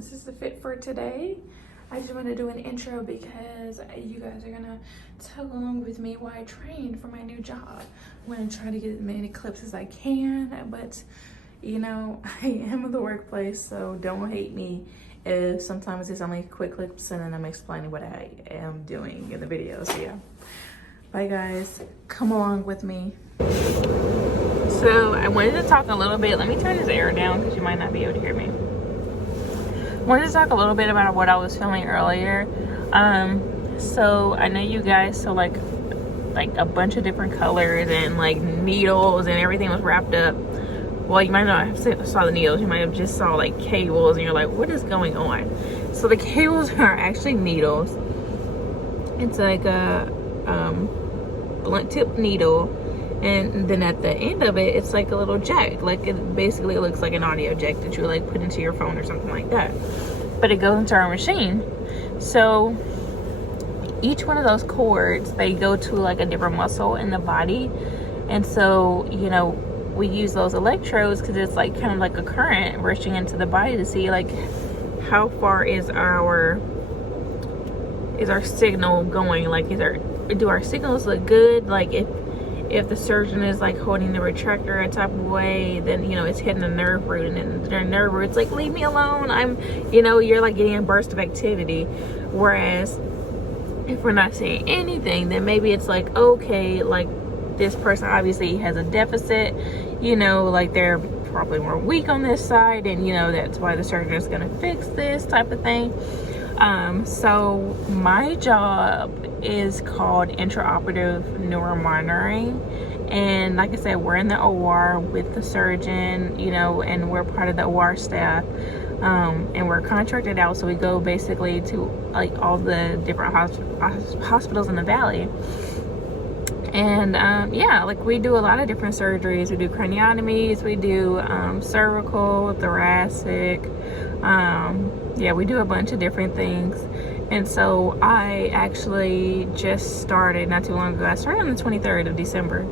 this is the fit for today. I just want to do an intro because you guys are gonna tag along with me while I train for my new job. I'm gonna try to get as many clips as I can, but you know, I am in the workplace, so don't hate me if sometimes it's only quick clips and then I'm explaining what I am doing in the video. So yeah, bye guys, come along with me. So I wanted to talk a little bit, let me turn this air down because you might not be able to hear me. I wanted to talk a little bit about what I was filming earlier. So I know you guys saw like a bunch of different colors and like needles and everything was wrapped up. Well, you might not have saw the needles, you might have just saw like cables and you're like, what is going on? So the cables are actually needles. It's like a blunt tip needle, and then at the end of it, it's like a little jack. Like it basically looks like an audio jack that you like put into your phone or something like that. But it goes into our machine. So each one of those cords, they go to like a different muscle in the body. And so, you know, we use those electrodes because it's like kind of like a current rushing into the body to see like how far is our signal going. Like do our signals look good? Like if the surgeon is like holding the retractor a type of way, then you know it's hitting the nerve root, and then the nerve root's like, leave me alone, you're like getting a burst of activity. Whereas if we're not seeing anything, then maybe it's like, okay, like this person obviously has a deficit, you know, like they're probably more weak on this side, and you know that's why the surgeon is going to fix this type of thing. So my job is called Intraoperative neuromonitoring, and like I said, we're in the OR with the surgeon, you know, and we're part of the OR staff, and we're contracted out, so we go basically to like all the different hospitals in the valley. And yeah, like we do a lot of different surgeries. We do craniotomies, we do cervical, thoracic, yeah, we do a bunch of different things. And so I actually just started not too long ago. I started on the 23rd of December,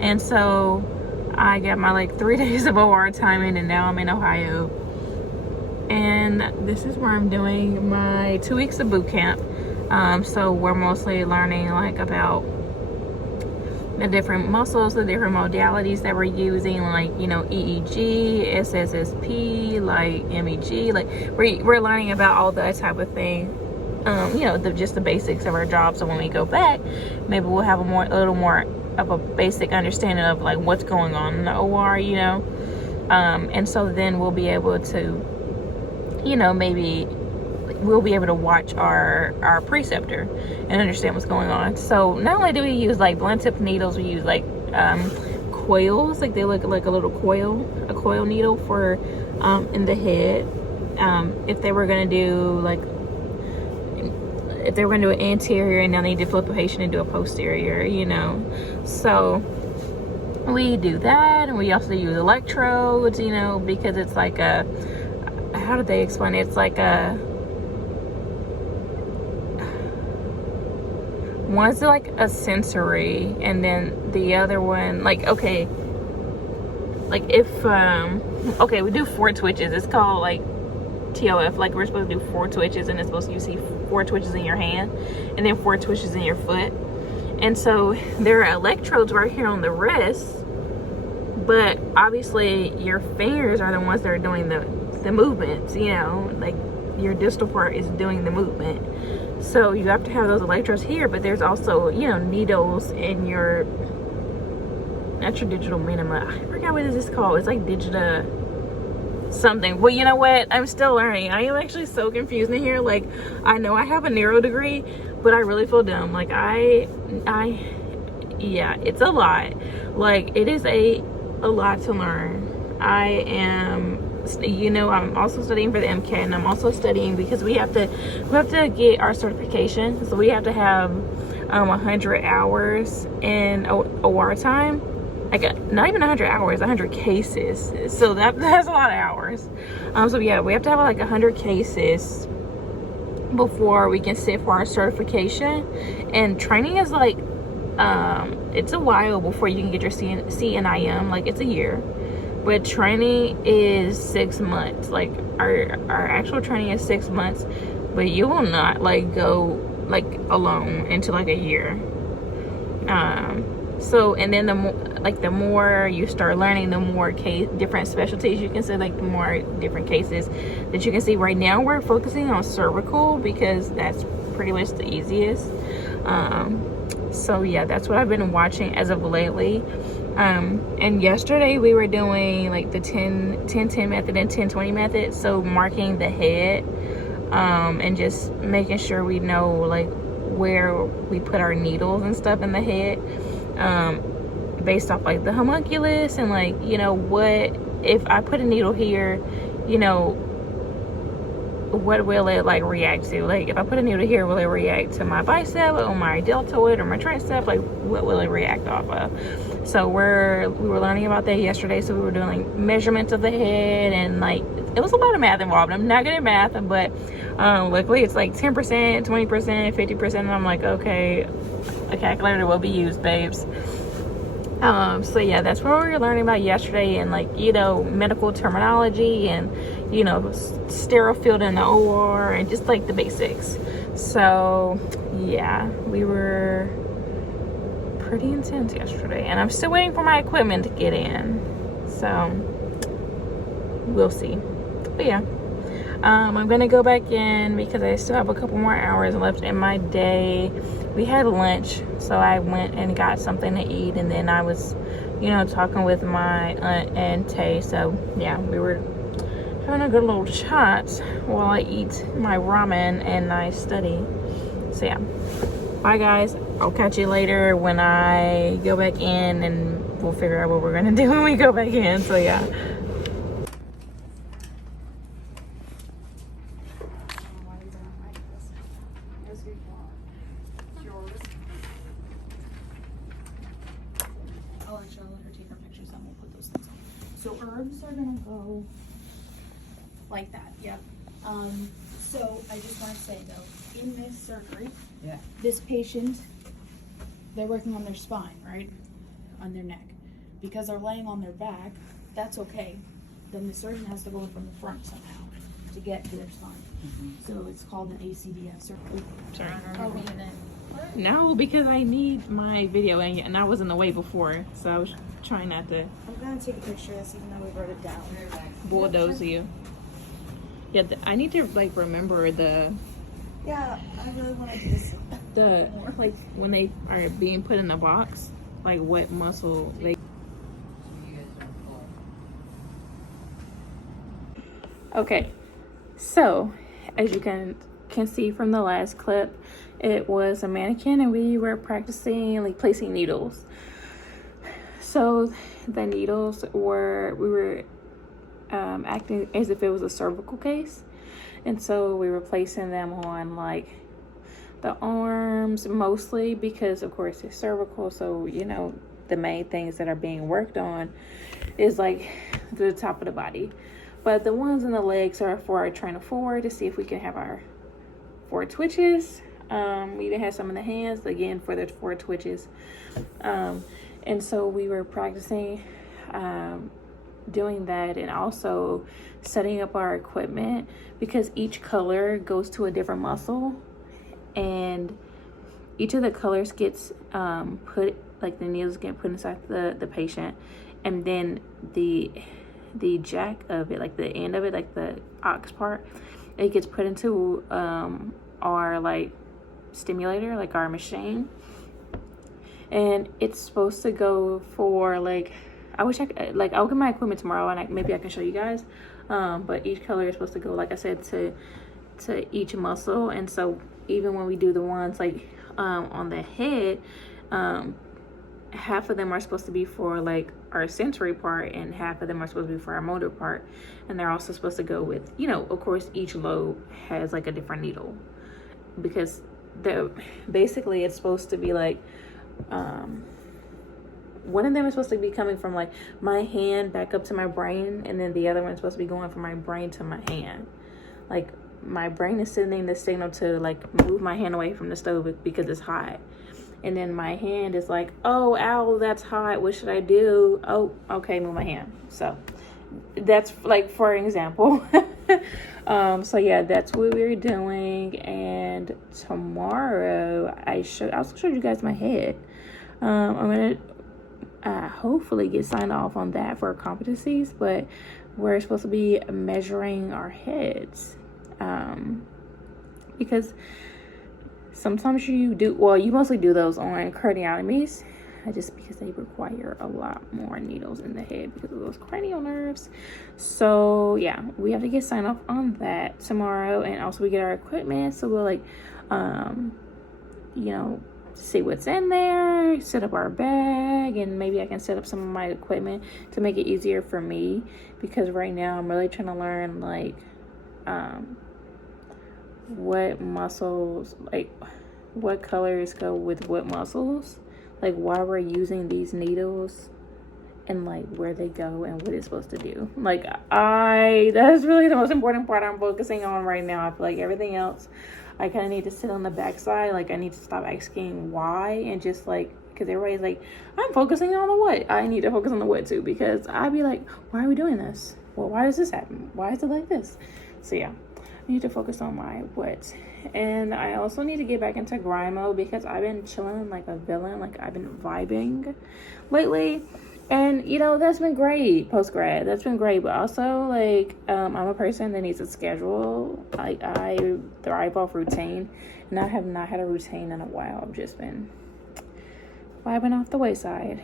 and so I got my like 3 days of OR time in, and now I'm in Ohio, and this is where I'm doing my 2 weeks of boot camp. So we're mostly learning like about the different muscles, the different modalities that we're using, like, you know, EEG, SSSP, like MEG, like we're learning about all that type of thing. You know, just the basics of our job. So when we go back, maybe we'll have a little more of a basic understanding of like what's going on in the OR, you know. And so then we'll be able to, you know, maybe we'll be able to watch our preceptor and understand what's going on. So not only do we use like blunt tip needles, we use like coils, like they look like a little coil needle for in the head. If they were going to do an anterior, and now they need to flip a patient and do a posterior, you know. So we do that, and we also use electrodes, you know, because it's like how did they explain it? It's like one's like a sensory, and then the other one, like, okay, like if okay, we do 4 twitches. It's called like TOF. Like we're supposed to do 4 twitches, and it's supposed to, you see 4 twitches in your hand and then 4 twitches in your foot. And so there are electrodes right here on the wrist, but obviously your fingers are the ones that are doing the movements, you know, like your distal part is doing the movement. So you have to have those electrodes here, but there's also, you know, needles in your, not your digital minima, I forgot what this is called. It's like digita something. Well, you know what? I'm still learning. I am actually so confused in here. Like, I know I have a neuro degree, but I really feel dumb. Like yeah, it's a lot. Like it is a lot to learn. I am, you know, I'm also studying for the MCAT, and I'm also studying because we have to get our certification. So we have to have 100 hours in OR time. Like not even 100 hours, 100 cases. So that's a lot of hours. So yeah, we have to have like 100 cases before we can sit for our certification. And training is like it's a while before you can get your CNIM. Like it's a year. but training is 6 months. Like our actual training is 6 months, but you will not like go like alone into like a year. So, and then the more you start learning, the more different specialties you can see, like the more different cases that you can see. Right now we're focusing on cervical because that's pretty much the easiest. So yeah, that's what I've been watching as of lately. And yesterday we were doing like the 10-10 method and 10-20 method. So marking the head, and just making sure we know like where we put our needles and stuff in the head, based off like the homunculus, and like, you know, what if I put a needle here, you know, what will it like react to? Like if I put a needle here, will it react to my bicep or my deltoid or my tricep? Like what will it react off of? So we were learning about that yesterday. So we were doing like measurements of the head, and like it was a lot of math involved. I'm not good at math, but luckily it's like 10%, 20%, 50%, and I'm like, okay, a calculator will be used, babes. So yeah, that's what we were learning about yesterday, and like, you know, medical terminology, and you know, sterile field in the OR, and just like the basics. So yeah, we were pretty intense yesterday, and I'm still waiting for my equipment to get in, so we'll see. But yeah, I'm gonna go back in because I still have a couple more hours left in my day. We had lunch, so I went and got something to eat, and then I was, you know, talking with my aunt and Tay. So yeah, we were having a good little chat while I eat my ramen and I study. So yeah, bye guys, I'll catch you later when I go back in, and we'll figure out what we're gonna do when we go back in. So yeah. So herbs are gonna go like that, yep. So I just want to say though, in this surgery, this patient, they're working on their spine, right? On their neck. Because they're laying on their back, that's okay. Then the surgeon has to go in from the front somehow to get to their spine. So it's called an ACDF surgery. Sorry. Are we in it? No, because I need my video, and I was in the way before, so I was trying not to I'm gonna take a picture of this even though we wrote it down. bulldoze you. Yeah, I need to like remember the Yeah, I really want to do this. like when they are being put in the box, like what muscle they. Okay, so as you can see from the last clip, it was a mannequin, and we were practicing like placing needles. So the needles we were acting as if it was a cervical case, and so we were placing them on like the arms mostly, because of course it's cervical. So you know, the main things that are being worked on is like the top of the body, but the ones in the legs are for our trainer forward, to see if we can have our forward twitches. We even had some in the hands, again, for the forward twitches. And so we were practicing doing that, and also setting up our equipment, because each color goes to a different muscle, and each of the colors gets put, like the needles get put inside the patient, and then the jack of it, like the end of it, like the aux part, it gets put into our like stimulator, like our machine. And it's supposed to go for like, I wish I could, like, I'll get my equipment tomorrow, and maybe I can show you guys. But each color is supposed to go, like I said, to each muscle. And so even when we do the ones like on the head, half of them are supposed to be for like our sensory part, and half of them are supposed to be for our motor part. And they're also supposed to go with, you know, of course each lobe has like a different needle, because basically it's supposed to be like, one of them is supposed to be coming from like my hand back up to my brain, and then the other one's supposed to be going from my brain to my hand. Like my brain is sending the signal to like move my hand away from the stove because it's hot, and then my hand is like, oh, ow, that's hot, what should I do? Oh, okay, move my hand. So that's like for example. So yeah, that's what we're doing. And tomorrow I also showed you guys my head. I'm gonna hopefully get signed off on that for competencies, but we're supposed to be measuring our heads, because sometimes you mostly do those on craniotomies, just because they require a lot more needles in the head because of those cranial nerves. So yeah, we have to get signed off on that tomorrow, and also we get our equipment, so we'll like see what's in there, set up our bag, and maybe I can set up some of my equipment to make it easier for me, because right now I'm really trying to learn like what muscles, like what colors go with what muscles, like why we're using these needles, and like where they go and what it's supposed to do. Like that's really the most important part I'm focusing on right now. I feel like everything else I kind of need to sit on the backside. Like I need to stop asking why, and just like, because everybody's like, I'm focusing on the what. I need to focus on the what too, because I'd be like, why are we doing this? Well, why does this happen? Why is it like this? So yeah, I need to focus on my what. And I also need to get back into grind mode, because I've been chilling like a villain. Like I've been vibing lately. And, that's been great post-grad. That's been great. But also, like, I'm a person that needs a schedule. Like, I thrive off routine. And I have not had a routine in a while. I've just been vibing off the wayside.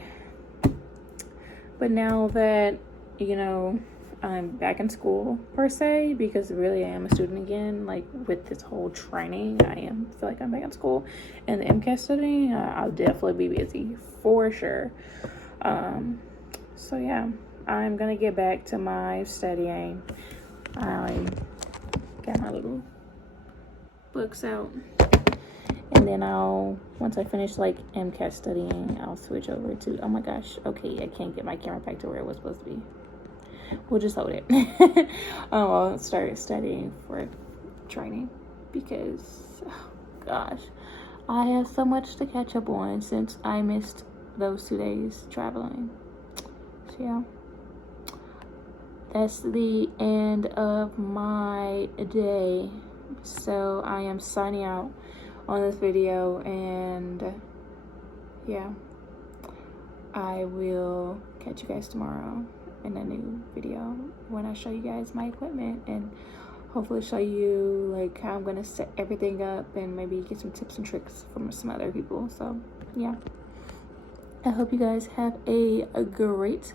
But now that, I'm back in school, per se, because really I am a student again, like, with this whole training, feel like I'm back in school. And the MCAT studying, I'll definitely be busy, for sure. So yeah, I'm gonna get back to my studying. I got my little books out, and then once I finish like MCAT studying, I'll switch over to, oh my gosh, okay, I can't get my camera back to where it was supposed to be. We'll just hold it. I'll start studying for training, because, oh gosh, I have so much to catch up on since I missed those 2 days traveling. So yeah, that's the end of my day. So I am signing out on this video, and yeah, I will catch you guys tomorrow in a new video when I show you guys my equipment, and hopefully show you like how I'm gonna set everything up, and maybe get some tips and tricks from some other people. So yeah, I hope you guys have a great,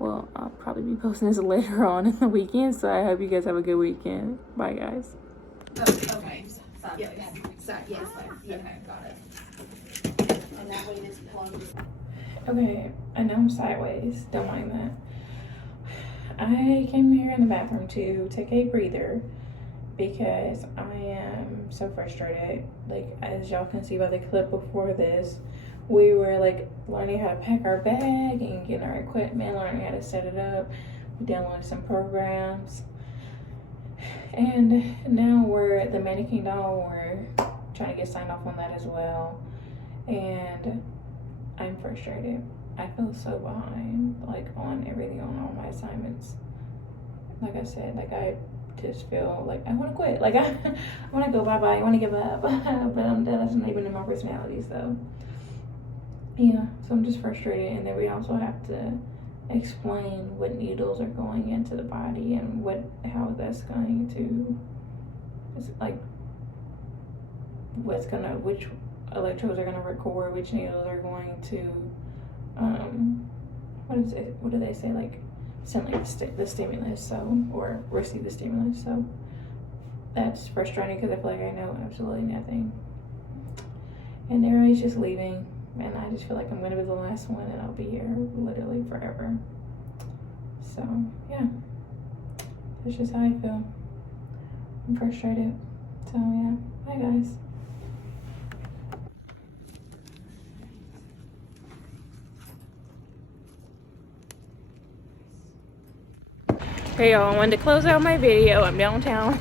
well, I'll probably be posting this later on in the weekend, so I hope you guys have a good weekend. Bye, guys. Okay. Yes. Yes. Okay, got it. And that way this plugs. Okay, I know I'm sideways. Don't mind that. I came here in the bathroom to take a breather, because I am so frustrated. Like, as y'all can see by the clip before this, we were like learning how to pack our bag and getting our equipment, learning how to set it up. We downloaded some programs, and now we're at the mannequin doll. We're trying to get signed off on that as well, and I'm frustrated. I feel so behind, like, on everything, on all my assignments. Like I said, like, I just feel like I want to quit. Like, I want to go bye-bye. I want to give up. But that's not even in my personality, so yeah, so I'm just frustrated. And then we also have to explain what needles are going into the body, and how that's going to, it's like, which electrodes are gonna record, which needles are going to, what do they say, like, send like the stimulus, so, or receive the stimulus. So that's frustrating, because I feel like I know absolutely nothing, and everybody's just leaving. And I just feel like I'm gonna be the last one, and I'll be here literally forever. So yeah, that's just how I feel. I'm frustrated. So yeah, bye guys. Hey y'all, I wanted to close out my video. I'm downtown,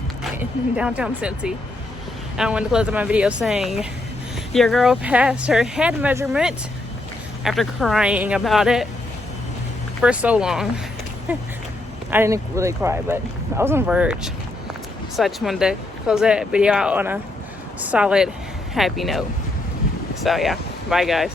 in downtown Cincy. I wanted to close out my video saying Your girl passed her head measurement after crying about it for so long. I didn't really cry, but I was on the verge. So I just wanted to close that video out on a solid, happy note. So yeah, bye guys.